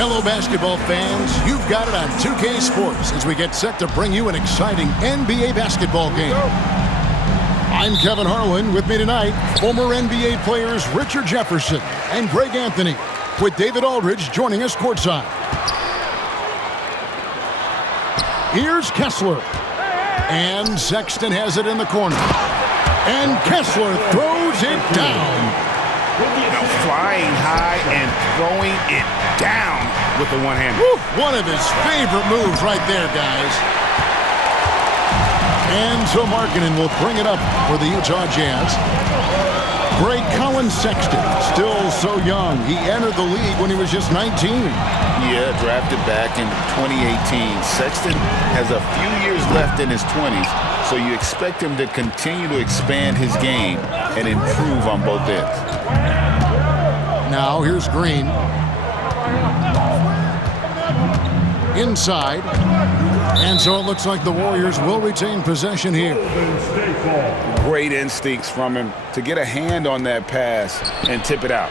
Hello, basketball fans. You've got it on 2K Sports as we get set to bring you an exciting NBA basketball game. I'm Kevin Harlan. With me tonight, former NBA players Richard Jefferson and Greg Anthony, with David Aldridge joining us courtside. Here's Kessler. And Sexton has it in the corner. And Kessler throws it down. Flying high and throwing it down with the one-hander. One of his favorite moves right there, guys. And so Markkanen will bring it up for the Utah Jazz. Great Colin Sexton, still so young. He entered the league when he was just 19. Yeah, drafted back in 2018. Sexton has a few years left in his 20s, so you expect him to continue to expand his game and improve on both ends. Now here's Green. Inside. And so it looks like the Warriors will retain possession here. Great instincts from him to get a hand on that pass and tip it out.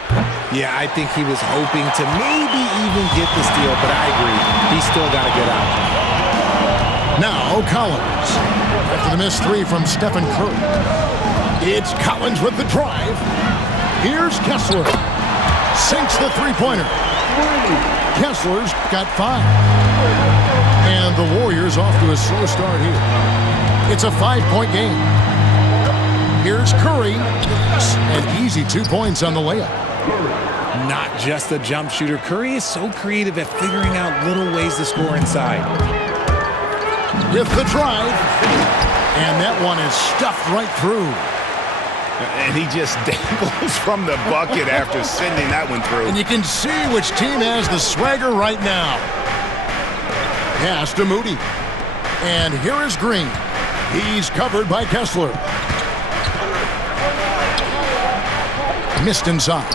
Yeah, I think he was hoping to maybe even get the steal, but I agree. He's still got to get out. Now Collins. After the missed three from Stephen Curry. It's Collins with the drive. Here's Kessler. Sinks the three-pointer. Kessler's got 5. And the Warriors off to a slow start here. It's a 5-point game. Here's Curry. An easy 2 points on the layup. Not just a jump shooter. Curry is so creative at figuring out little ways to score inside. With the drive. And that one is stuffed right through. And he just dangles from the bucket after sending that one through. And you can see which team has the swagger right now. Pass to Moody. And here is Green. He's covered by Kessler. Missed inside.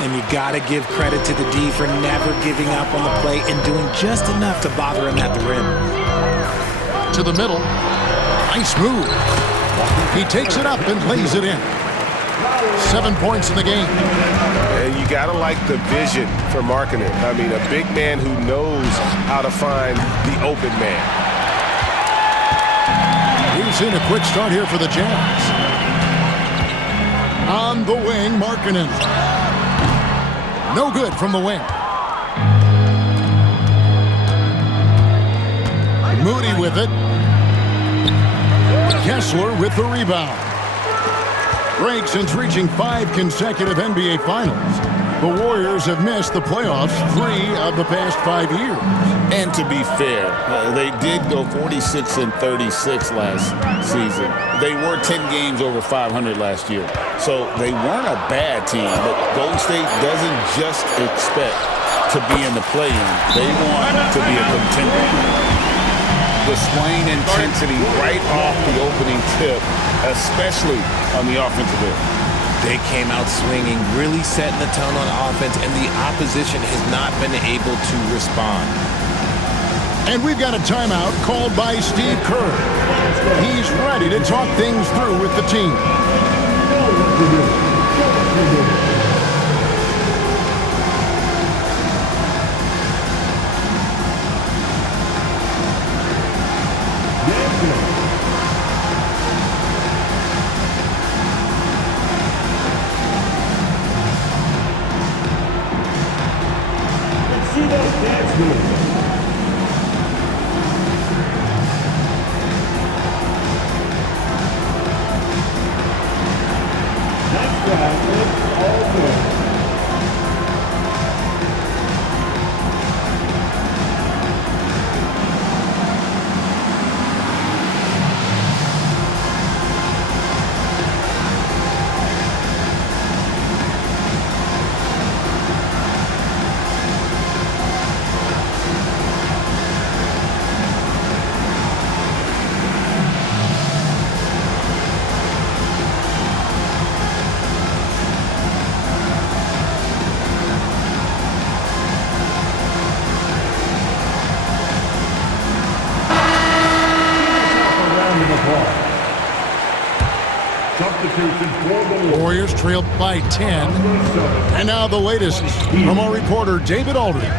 And you got to give credit to the D for never giving up on the play and doing just enough to bother him at the rim. To the middle. Nice move. He takes it up and lays it in. 7 points in the game. And you got to like the vision for Markkanen. I mean, a big man who knows how to find the open man. We've seen a quick start here for the Jazz. On the wing, Markkanen. No good from the wing. Moody with it. Kessler with the rebound. Break since reaching 5 consecutive NBA Finals. The Warriors have missed the playoffs 3 of the past 5 years. And to be fair, they did go 46-36 last season. They were 10 games over 500 last year. So they weren't a bad team, but Golden State doesn't just expect to be in the play-in. They want to be a contender. Displaying intensity right off the opening tip, especially on the offensive end. They came out swinging, really setting the tone on offense, and the opposition has not been able to respond. And we've got a timeout called by Steve Kerr. He's ready to talk things through with the team. Warriors trail by 10. And now the latest from our reporter, David Aldridge.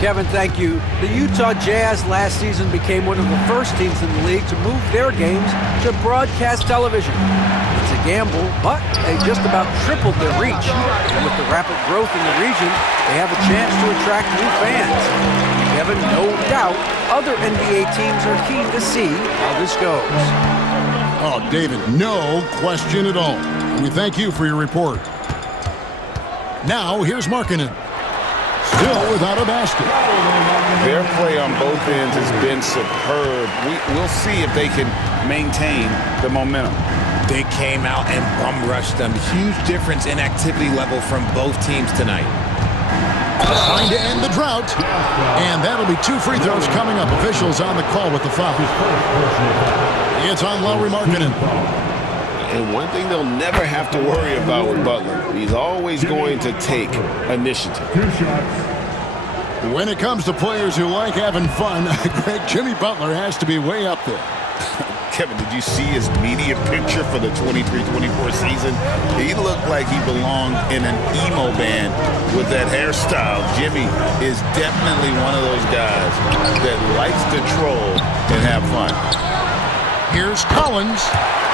Kevin, thank you. The Utah Jazz last season became one of the first teams in the league to move their games to broadcast television. It's a gamble, but they just about tripled their reach. And with the rapid growth in the region, they have a chance to attract new fans. Kevin, no doubt, other NBA teams are keen to see how this goes. Oh, David, no question at all. We thank you for your report. Now, here's Markkanen. Still without a basket. Their play on both ends has been superb. We'll see if they can maintain the momentum. They came out and bum rushed them. Huge difference in activity level from both teams tonight. Trying to end the drought. And that'll be 2 free throws coming up. Officials on the call with the foul. It's on Lauri Markkanen. And one thing they'll never have to worry about with Butler, he's always going to take initiative. When it comes to players who like having fun, Greg, Jimmy Butler has to be way up there. Kevin, did you see his media picture for the 23-24 season? He looked like he belonged in an emo band with that hairstyle. Jimmy is definitely one of those guys that likes to troll and have fun. Here's Collins,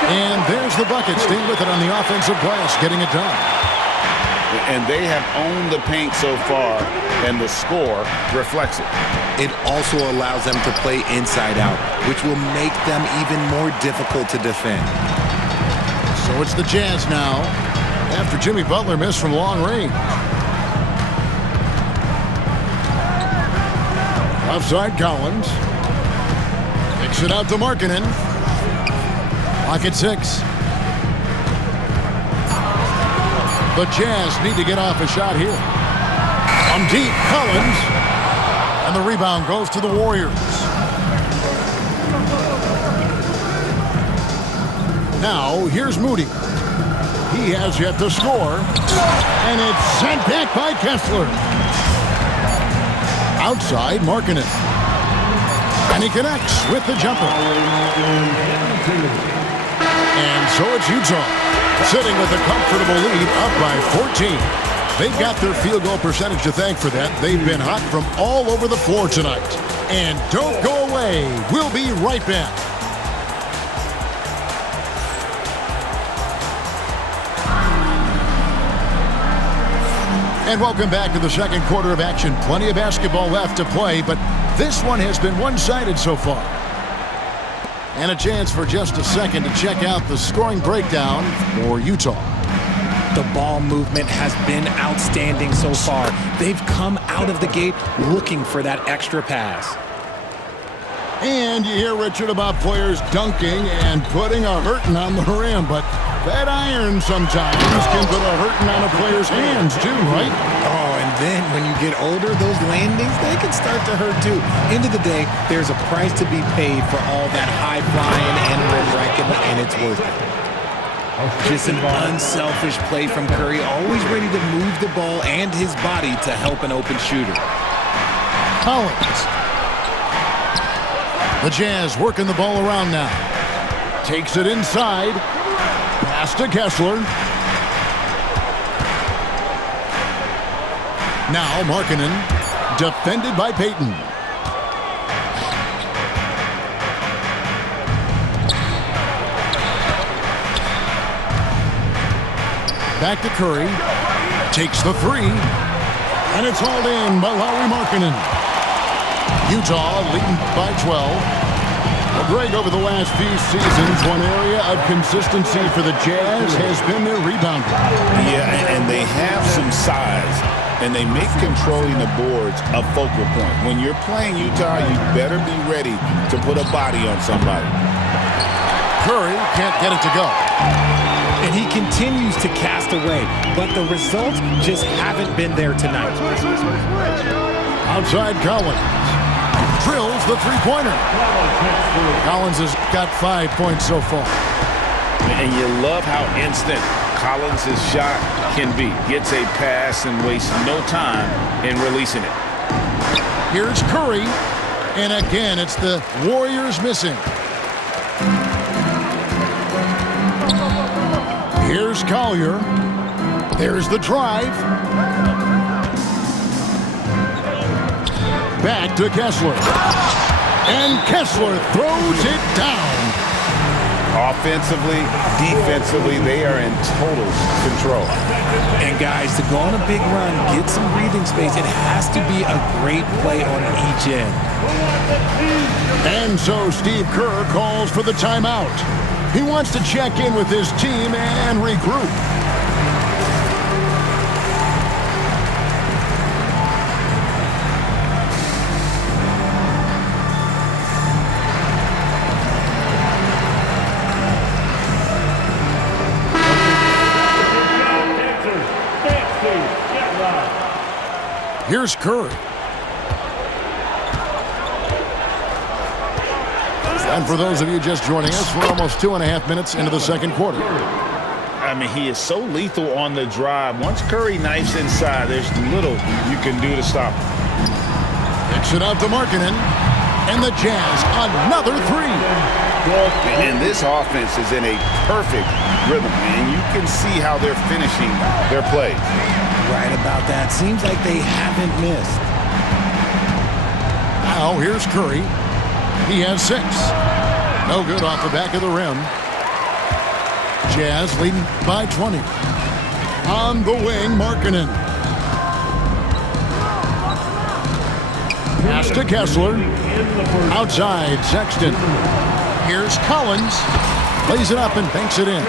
and there's the bucket. Stay with it on the offensive glass, getting it done. And they have owned the paint so far, and the score reflects it. It also allows them to play inside out, which will make them even more difficult to defend. So it's the Jazz now, after Jimmy Butler missed from long range. Offside Collins. Kicks it out to Markkanen. Clock at 6. The Jazz need to get off a shot here. From deep, Collins. And the rebound goes to the Warriors. Now, here's Moody. He has yet to score. And it's sent back by Kessler. Outside, Markkanen. And he connects with the jumper. And so it's Utah sitting with a comfortable lead up by 14. They've got their field goal percentage to thank for that. They've been hot from all over the floor tonight. And don't go away. We'll be right back. And welcome back to the second quarter of action. Plenty of basketball left to play, but this one has been one-sided so far. And a chance for just a second to check out the scoring breakdown for Utah. The ball movement has been outstanding so far. They've come out of the gate looking for that extra pass. And you hear, Richard, about players dunking and putting a hurting on the rim, but that iron sometimes can put a hurting on a player's hands too, right? Oh, and then when you get older, those landings, they can start to hurt too. End of the day, there's a price to be paid for all that high flying and rim wrecking, and it's worth it. Just an unselfish play from Curry, always ready to move the ball and his body to help an open shooter. Collins. The Jazz working the ball around now. Takes it inside. Pass to Kessler. Now Markkanen, defended by Payton. Back to Curry. Takes the three. And it's hauled in by Lauri Markkanen. Utah leading by 12. Well, Greg, over the last few seasons, one area of consistency for the Jazz has been their rebounding. Yeah, and they have some size, and they make controlling the boards a focal point. When you're playing Utah, you better be ready to put a body on somebody. Curry can't get it to go. And he continues to cast away, but the results just haven't been there tonight. Outside Collins. Drills the three-pointer. Collins has got 5 points so far. And you love how instant Collins' shot can be. Gets a pass and wastes no time in releasing it. Here's Curry. And again, it's the Warriors missing. Here's Collier. There's the drive. Back to Kessler. And Kessler throws it down. Offensively, defensively, they are in total control. And guys, to go on a big run, get some breathing space, it has to be a great play on each end. And so Steve Kerr calls for the timeout. He wants to check in with his team and regroup. Here's Curry. And for those of you just joining us, we're almost 2.5 minutes into the second quarter. I mean, he is so lethal on the drive. Once Curry knifes inside, there's little you can do to stop him. Kicks it out to Markkanen. And the Jazz, another three. And this offense is in a perfect rhythm, and you can see how they're finishing their plays. Right about that. Seems like they haven't missed. Now here's Curry. He has 6. No good off the back of the rim. Jazz leading by 20. On the wing, Markkanen. Pass to Kessler. Outside, Sexton. Here's Collins. Lays it up and banks it in.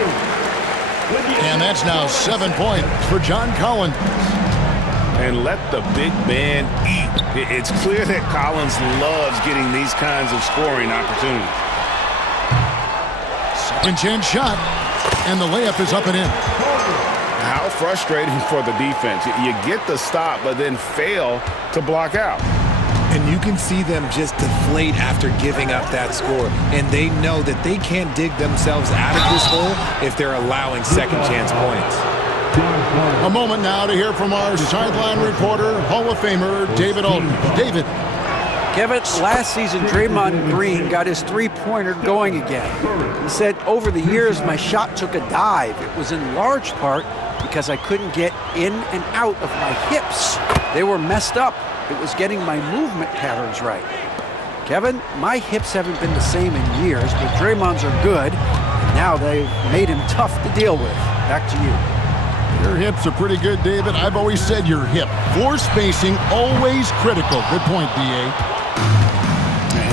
And that's now 7 points for John Collins. And let the big man eat. It's clear that Collins loves getting these kinds of scoring opportunities. Second chance shot. And the layup is up and in. How frustrating for the defense. You get the stop, but then fail to block out. And you can see them just deflate after giving up that score. And they know that they can't dig themselves out of this hole if they're allowing second chance points. A moment now to hear from our sideline reporter, Hall of Famer, David Aldridge. David. Kevin, last season, Draymond Green got his three-pointer going again. He said, over the years, my shot took a dive. It was in large part because I couldn't get in and out of my hips. They were messed up. It was getting my movement patterns right. Kevin, my hips haven't been the same in years, but Draymond's are good. And now they've made him tough to deal with. Back to you. Your hips are pretty good, David. I've always said your hip. Floor spacing, always critical. Good point, D.A.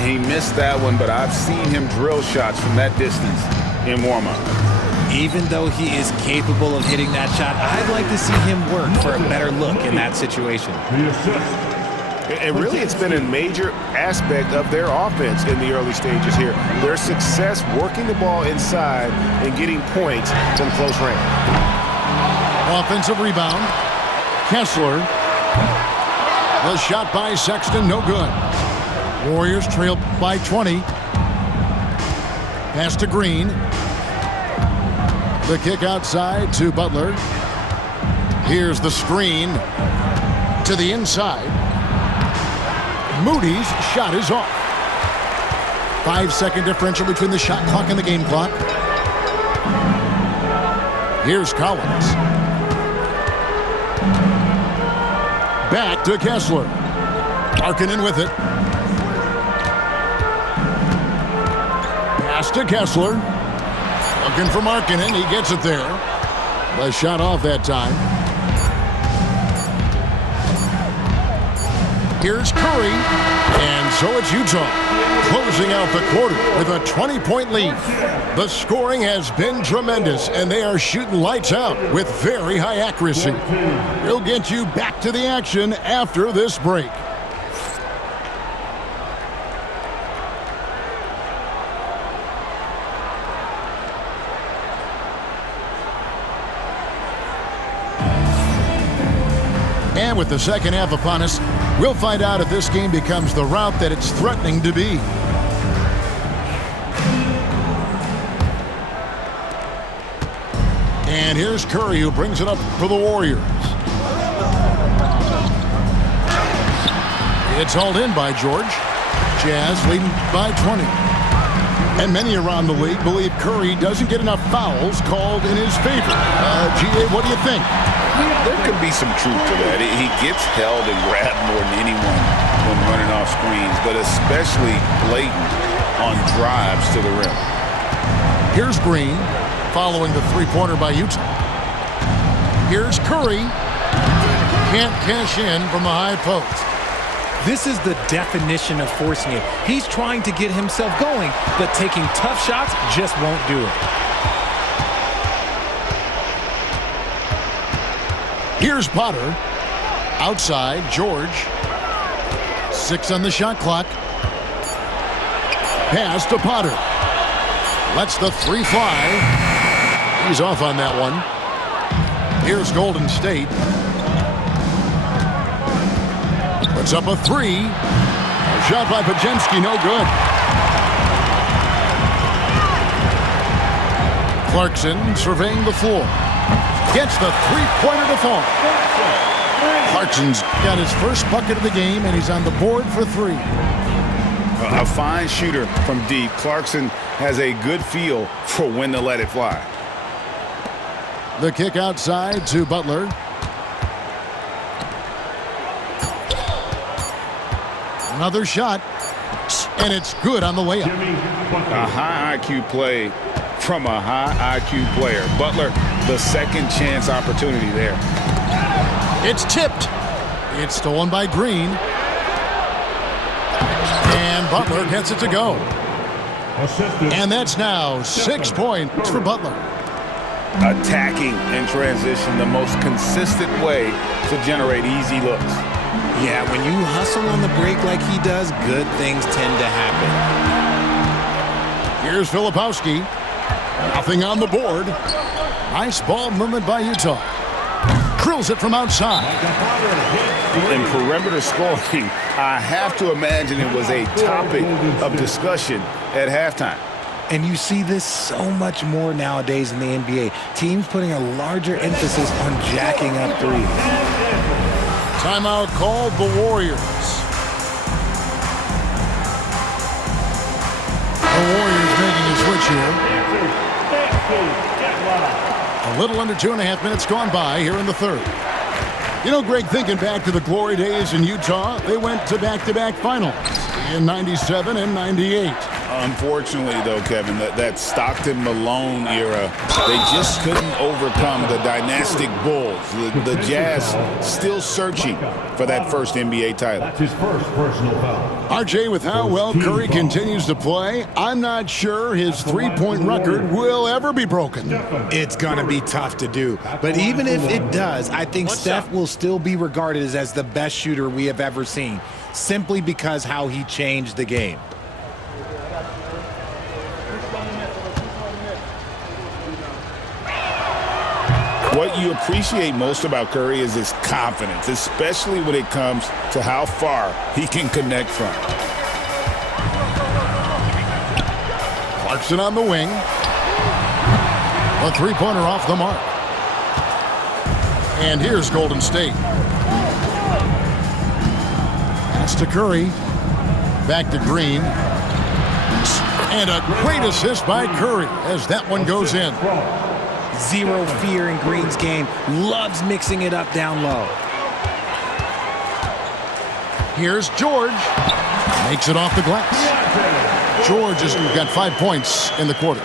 He missed that one, but I've seen him drill shots from that distance in warm-up. Even though he is capable of hitting that shot, I'd like to see him work for a better look in that situation. And really, it's been a major aspect of their offense in the early stages here. Their success working the ball inside and getting points from close range. Offensive rebound. Kessler. The shot by Sexton, no good. Warriors trail by 20. Pass to Green. The kick outside to Butler. Here's the screen to the inside. Moody's shot is off. 5-second differential between the shot clock and the game clock. Here's Collins. Back to Kessler. Markkanen with it. Pass to Kessler. Looking for Markkanen. He gets it there. The shot off that time. Here's Curry. And so it's Utah closing out the quarter with a 20-point lead. The scoring has been tremendous, and they are shooting lights out with very high accuracy. We'll get you back to the action after this break. And with the second half upon us, we'll find out if this game becomes the route that it's threatening to be. And here's Curry, who brings it up for the Warriors. It's hauled in by George. Jazz leading by 20. And many around the league believe Curry doesn't get enough fouls called in his favor. G.A., what do you think? There could be some truth to that. He gets held and grabbed more than anyone when running off screens, but especially blatant on drives to the rim. Here's Green following the three-pointer by Utah. Here's Curry. Can't cash in from the high post. This is the definition of forcing it. He's trying to get himself going, but taking tough shots just won't do it. Here's Potter. Outside, George. 6 on the shot clock. Pass to Potter. Lets the three fly. He's off on that one. Here's Golden State. Puts up a three. A shot by Podziemski, no good. Clarkson surveying the floor. Gets the three-pointer to fall. Clarkson's got his first bucket of the game, and he's on the board for 3. A fine shooter from deep. Clarkson has a good feel for when to let it fly. The kick outside to Butler. Another shot, and it's good on the layup. A high IQ play from a high IQ player. Butler, the second chance opportunity there. It's tipped. It's stolen by Green. And Butler gets it to go. And that's now 6 points for Butler. Attacking in transition, the most consistent way to generate easy looks. Yeah, when you hustle on the break like he does, good things tend to happen. Here's Filipowski. Nothing on the board. Nice ball movement by Utah. Drills it from outside. In perimeter scoring, I have to imagine it was a topic of discussion at halftime. And you see this so much more nowadays in the NBA. Teams putting a larger emphasis on jacking up threes. Timeout called the Warriors. The Warriors making a switch here. A little under 2.5 minutes gone by here in the third. You know, Greg, thinking back to the glory days in Utah, they went to back-to-back finals in 97 and 98. Unfortunately, though, Kevin, that Stockton-Malone era, they just couldn't overcome the dynastic Bulls. The Jazz still searching for that first NBA title. That's his first personal foul. RJ, with how well Curry continues to play, I'm not sure his three-point record will ever be broken. It's going to be tough to do. But even if it does, I think Steph will still be regarded as the best shooter we have ever seen, simply because how he changed the game. What you appreciate most about Curry is his confidence, especially when it comes to how far he can connect from. Clarkson on the wing. A three-pointer off the mark. And here's Golden State. Pass to Curry. Back to Green. And a great assist by Curry as that one goes in. Zero fear in Green's game. Loves mixing it up down low. Here's George. Makes it off the glass. George has got 5 points in the quarter.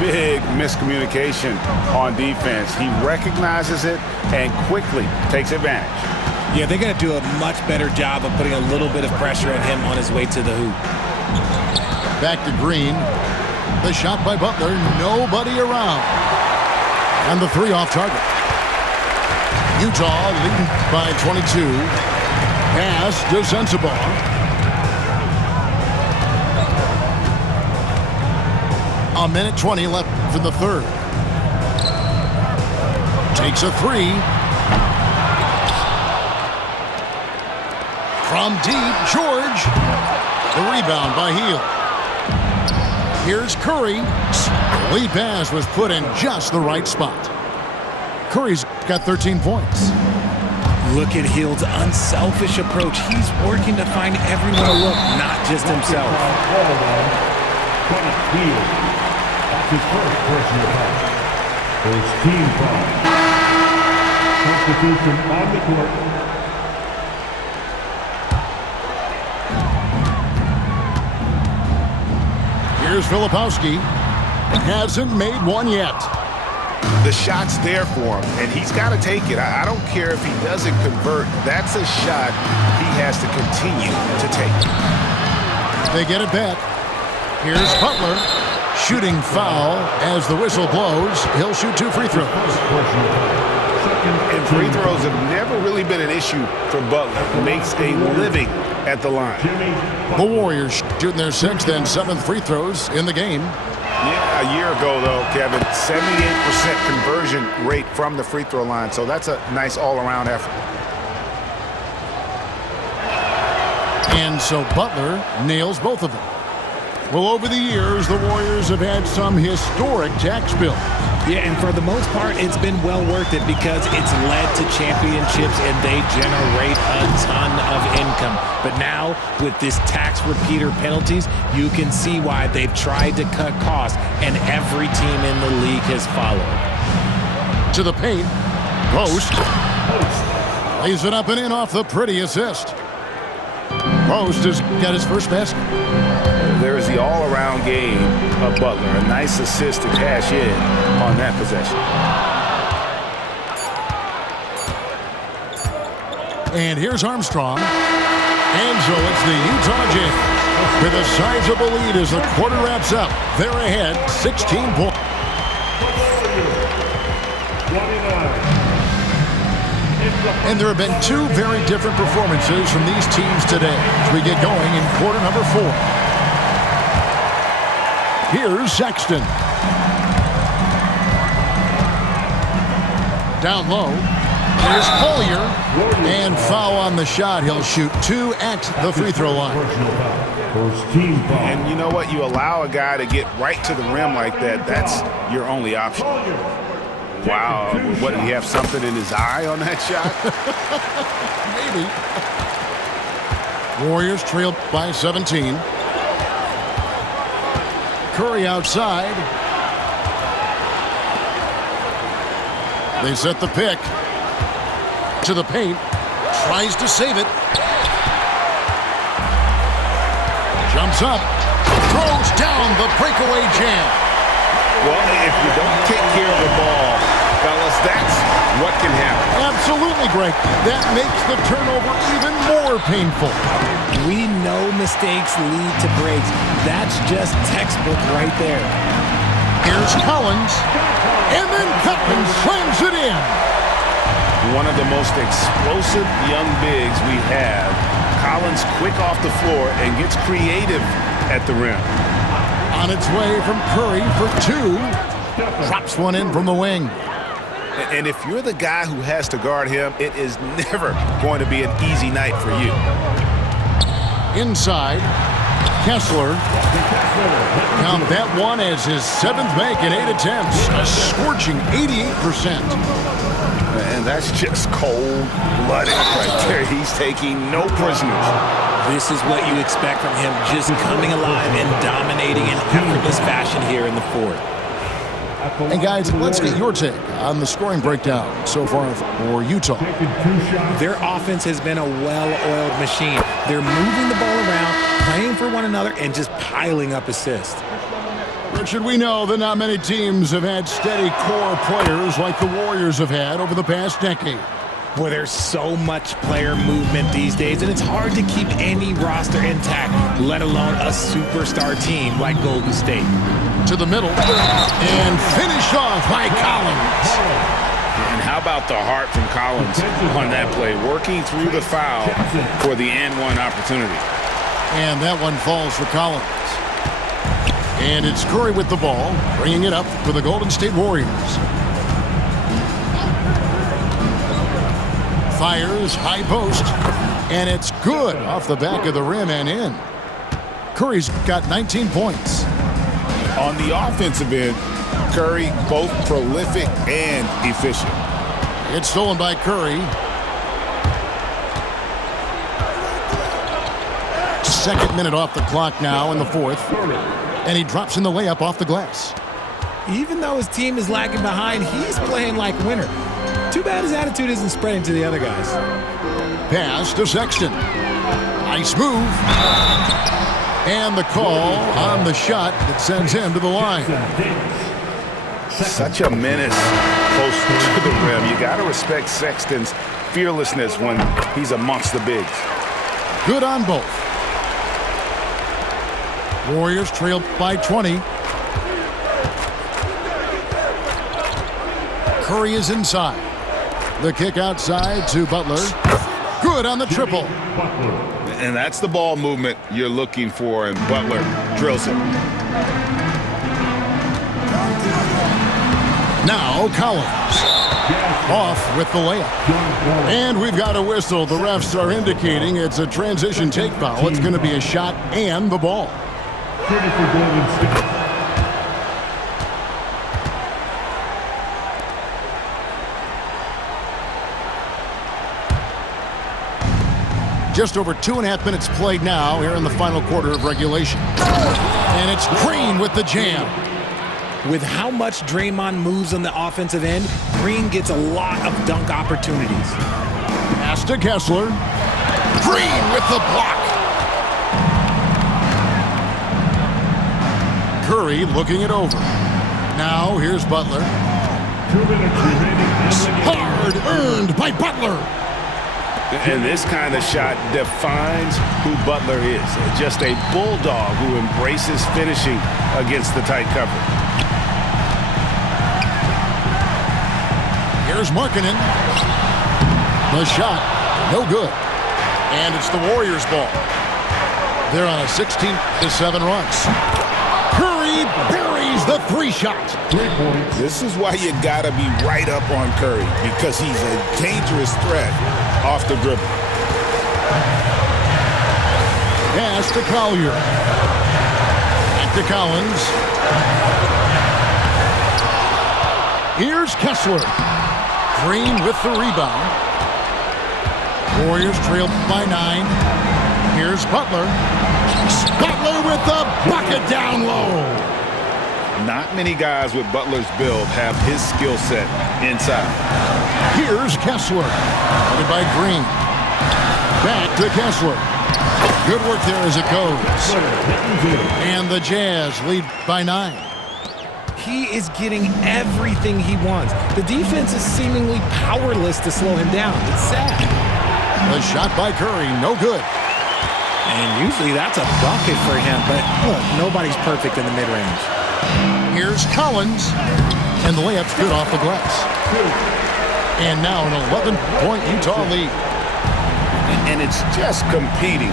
Big miscommunication on defense. He recognizes it and quickly takes advantage. Yeah, they're going to do a much better job of putting a little bit of pressure on him on his way to the hoop. Back to Green. The shot by Butler. Nobody around. And the three off target. Utah leading by 22. Pass to Sensabaugh. A minute 20 left in the third. Takes a three. From deep, George. The rebound by Hield. Here's Curry. The lead pass was put in just the right spot. Curry's got 13 points. Look at Hield's unselfish approach. He's working to find everyone a look, not just himself. Buddy Hield. That's his first personal foul. First team foul. Substitution on the court. Here's Filipowski. Hasn't made one yet. The shot's there for him, and he's got to take it. I don't care if he doesn't convert. That's a shot he has to continue to take. They get it back. Here's Butler. Shooting foul as the whistle blows. He'll shoot 2 free throws. And free throws have never really been an issue for Butler. Makes a living at the line. The Warriors shooting their 6th and 7th free throws in the game. Yeah, a year ago, though, Kevin, 78% conversion rate from the free throw line. So that's a nice all-around effort. And so Butler nails both of them. Well, over the years, the Warriors have had some historic tax bills. Yeah, and for the most part, it's been well worth it because it's led to championships and they generate a ton of income. But now, with this tax repeater penalties, you can see why they've tried to cut costs, and every team in the league has followed. To the paint. Post. Lays it up and in off the pretty assist. Post has got his first basket. There is the all-around game of Butler. A nice assist to cash in on that possession. And here's Armstrong. And so it's the Utah Jazz with a sizable lead as the quarter wraps up. They're ahead, 16 points. 29. And there have been 2 very different performances from these teams today as we get going in quarter number 4. Here's Sexton. Down low. Here's Collier. And foul on the shot. He'll shoot 2 at the free throw line. First team foul. And you know what? You allow a guy to get right to the rim like that, that's your only option. Wow. What, did he have something in his eye on that shot? Maybe. Warriors trailed by 17. Curry outside. They set the pick. To the paint. Tries to save it. Jumps up. Throws down the breakaway jam. Well, if you don't take care of the ball, fellas, that's what can happen. Absolutely, Greg. That makes the turnover even more painful. We know mistakes lead to breaks. That's just textbook right there. Here's Collins. And then Collins slams it in. One of the most explosive young bigs we have. Collins quick off the floor and gets creative at the rim. On its way from Curry for 2. Drops one in from the wing. And if you're the guy who has to guard him, it is never going to be an easy night for you. Inside, Kessler. Count that one as his 7th make in 8 attempts. A scorching 88%. And that's just cold-blooded right there. He's taking no prisoners. This is what you expect from him, just coming alive and dominating in effortless fashion here in the 4th. And guys, let's get your take on the scoring breakdown so far for Utah. Their offense has been a well-oiled machine. They're moving the ball around, playing for one another, and just piling up assists. Richard, we know that not many teams have had steady core players like the Warriors have had over the past decade. Boy, there's so much player movement these days, and it's hard to keep any roster intact, let alone a superstar team like Golden State. To the middle, and finished off by Collins. And how about the heart from Collins on that play, working through the foul for the and-one opportunity. And that one falls for Collins. And it's Curry with the ball, bringing it up for the Golden State Warriors. Fires, high post, and it's good off the back of the rim and in. Curry's got 19 points. On the offensive end, Curry both prolific and efficient. It's stolen by Curry. 22nd minute off the clock now in the fourth. And he drops in the layup off the glass. Even though his team is lagging behind, he's playing like winner. Too bad his attitude isn't spreading to the other guys. Pass to Sexton. Nice move. And the call on the shot that sends him to the line. Such a menace close to the rim. You got to respect Sexton's fearlessness when he's amongst the bigs. Good on both. Warriors trail by 20. Curry is inside. The kick outside to Butler. Good on the triple. And that's the ball movement you're looking for, and Butler drills it. Now Collins. Off with the layup. And we've got a whistle. The refs are indicating it's a transition take foul. It's going to be a shot and the ball. Just over 2.5 minutes played now here in the final quarter of regulation. And it's Green with the jam. With how much Draymond moves on the offensive end, Green gets a lot of dunk opportunities. Pass to Kessler. Green with the block. Curry looking it over. Now here's Butler. 2 minutes remaining. Hard earned by Butler. And this kind of shot defines who Butler is. Just a bulldog who embraces finishing against the tight cover. Here's Markkanen. The shot, no good. And it's the Warriors' ball. They're on a 16-7 run. Curry buries the three-shot. This is why you gotta be right up on Curry, because he's a dangerous threat off the dribble. Pass to Collier. Back to Collins. Here's Kessler. Green with the rebound. Warriors trail by 9. Here's Butler. Butler with the bucket down low. Not many guys with Butler's build have his skill set inside. Here's Kessler. Headed by Green. Back to Kessler. Good work there as it goes. And the Jazz lead by 9. He is getting everything he wants. The defense is seemingly powerless to slow him down. It's sad. The shot by Curry, no good. And usually that's a bucket for him, but look, nobody's perfect in the mid-range. Here's Collins. And the layup's good off the glass. And now an 11-point Utah lead. And it's just competing,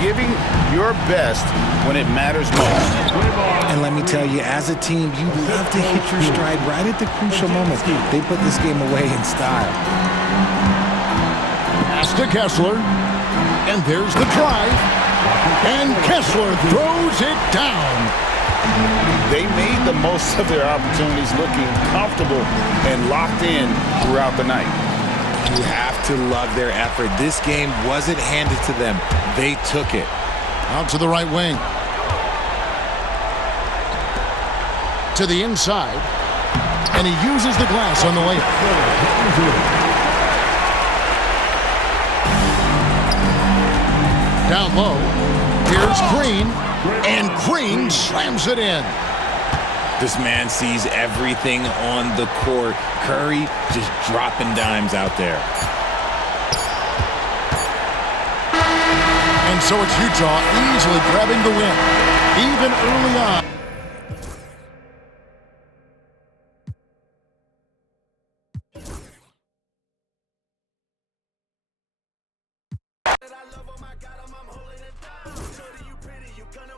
giving your best when it matters most. And let me tell you, as a team, you love to hit your stride right at the crucial moments. They put this game away in style. Pass to Kessler. And there's the drive. And Kessler throws it down. They made the most of their opportunities, looking comfortable and locked in throughout the night. You have to love their effort. This game wasn't handed to them. They took it. Out to the right wing. To the inside. And he uses the glass on the layup. Down low. Here's Green. And Green slams it in. This man sees everything on the court. Curry just dropping dimes out there. And so it's Utah easily grabbing the win, even early on.